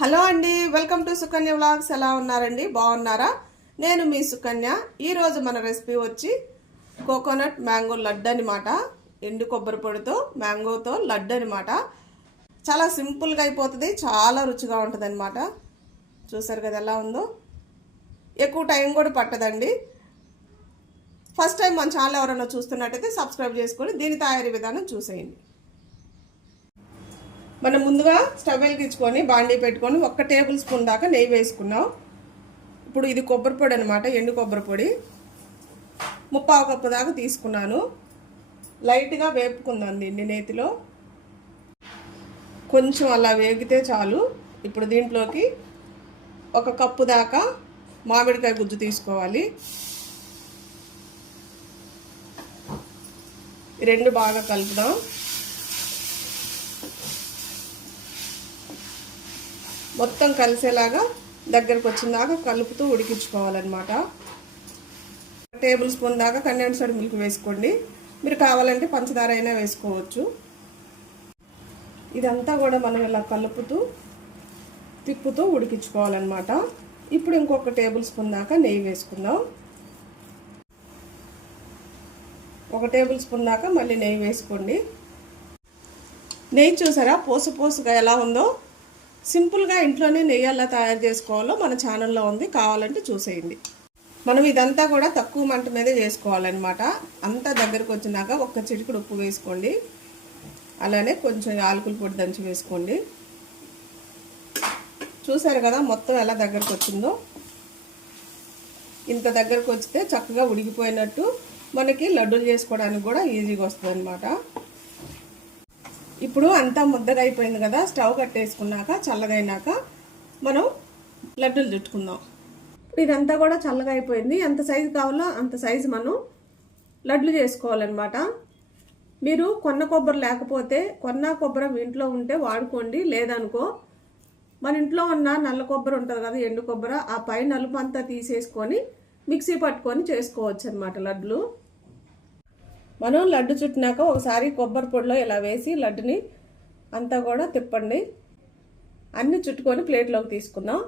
Hello అండి welcome to Sukanya vlogs. ఎలా ఉన్నారండి? బాగున్నారా? నేను మీ సుకన్య. ఈరోజు మన రెసిపీ వచ్చి కోకోనట్ మ్యాంగో లడ్డు అనమాట ఎండు కొబ్బరి పొడితో మ్యాంగోతో లడ్డు అనమాట చాలా సింపుల్గా అయిపోతుంది చాలా రుచిగా ఉంటుంది అనమాట చూసారు కదా ఎలా ఉందో? ఎక్కువ టైం కూడా పట్టదండి. ఫస్ట్ టైం మన ఛానల్ ఎవరైనా చూస్తున్నట్టయితే సబ్స్క్రైబ్ చేసుకొని దీని తయారీ విధానం చూసేయండి. మనం ముందుగా స్టవ్ వెలిగించుకొని బాండీ పెట్టుకొని ఒక్క టేబుల్ స్పూన్ దాకా నెయ్యి వేసుకున్నాం. ఇప్పుడు ఇది కొబ్బరి పొడి అనమాట ఎండు కొబ్బరి పొడి. ముప్పావు కప్పు దాకా తీసుకున్నాను. లైట్గా వేపుకుందాం దీన్ని నేతిలో. కొంచెం అలా వేగితే చాలు. ఇప్పుడు దీంట్లోకి ఒక కప్పు దాకా మామిడికాయ గుజ్జు తీసుకోవాలి. ఈ రెండు బాగా కలుపుదాం. మొత్తం కలిసేలాగా దగ్గరకు వచ్చిందాకా కలుపుతూ ఉడికించుకోవాలన్నమాట. టేబుల్ స్పూన్ దాకా కండెన్సర్డ్ మిల్క్ వేసుకోండి. మీరు కావాలంటే పంచదార అయినా వేసుకోవచ్చు. ఇదంతా కూడా మనం ఇలా కలుపుతూ తిప్పుతూ ఉడికించుకోవాలన్నమాట. ఇప్పుడు ఇంకొక టేబుల్ స్పూన్ దాకా నెయ్యి వేసుకుందాం. ఒక టేబుల్ స్పూన్ దాకా మళ్ళీ నెయ్యి వేసుకోండి. నెయ్యి చూసారా? పోసు పోసుగా ఎలా ఉందో? సింపుల్గా ఇంట్లోనే నెయ్యి ఎలా తయారు చేసుకోవాలో మన ఛానల్లో ఉంది. కావాలంటే చూసేయండి. మనం ఇదంతా కూడా తక్కువ మంట మీదే చేసుకోవాలన్నమాట. అంతా దగ్గరకు వచ్చినాక ఒక్క చిటికుడు ఉప్పు వేసుకోండి. అలానే కొంచెం యాలకుల పొడి దంచి వేసుకోండి. చూసారు కదా మొత్తం ఎలా దగ్గరకు వచ్చిందో? ఇంత దగ్గరకు వచ్చితే చక్కగా ఉడికిపోయినట్టు మనకి లడ్డూలు చేసుకోవడానికి కూడా ఈజీగా వస్తుంది అనమాట ఇప్పుడు అంతా ముద్దగా అయిపోయింది కదా స్టవ్ కట్టేసుకున్నాక చల్లగైనాక మనం లడ్డూలు చుట్టుకుందాం. ఇప్పుడు ఇదంతా కూడా చల్లగా అయిపోయింది ఎంత సైజు కావాలో అంత సైజు మనం లడ్లు చేసుకోవాలన్నమాట. మీరు కొన్న కొబ్బరి లేకపోతే కొన్న కొబ్బరి మీ ఇంట్లో ఉంటే వాడుకోండి. లేదనుకో మన ఇంట్లో ఉన్న నల్ల కొబ్బరి ఉంటుంది కదా ఎండు కొబ్బరి ఆ పై నలుపు అంతా తీసేసుకొని మిక్సీ పట్టుకొని చేసుకోవచ్చు అనమాట లడ్లు మనం లడ్డు చుట్టినాక ఒకసారి కొబ్బరి పొడిలో ఇలా వేసి లడ్డుని అంతా కూడా తిప్పండి. అన్ని చుట్టుకొని ప్లేట్లోకి తీసుకుందాం.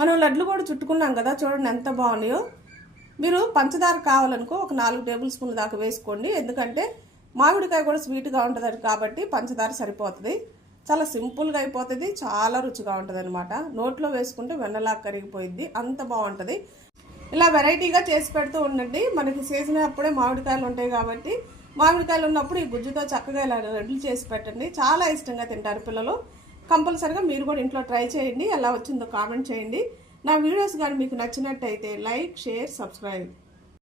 మనం లడ్లు కూడా చుట్టుకున్నాం కదా చూడండి ఎంత బాగున్నాయో. మీరు పంచదార కావాలనుకో ఒక నాలుగు టేబుల్ స్పూన్ల దాకా వేసుకోండి. ఎందుకంటే మామిడికాయ కూడా స్వీట్గా ఉంటుంది కాబట్టి పంచదార సరిపోతుంది. చాలా సింపుల్గా అయిపోతుంది చాలా రుచిగా ఉంటుంది అనమాట నోట్లో వేసుకుంటే వెన్నలా కరిగిపోయింది అంత బాగుంటుంది. ఇలా వెరైటీగా చేసి పెడుతూ ఉండండి. మనకి సీజన్ అప్పుడే మామిడికాయలు ఉంటాయి కాబట్టి మామిడికాయలు ఉన్నప్పుడు ఈ గుజ్జుతో చక్కగా ఇలా రెడ్లు చేసి పెట్టండి. చాలా ఇష్టంగా తింటారు పిల్లలు. కంపల్సరిగా మీరు కూడా ఇంట్లో ట్రై చేయండి. ఎలా వచ్చిందో కామెంట్ చేయండి. నా వీడియోస్ కానీ మీకు నచ్చినట్టయితే లైక్ షేర్ సబ్స్క్రైబ్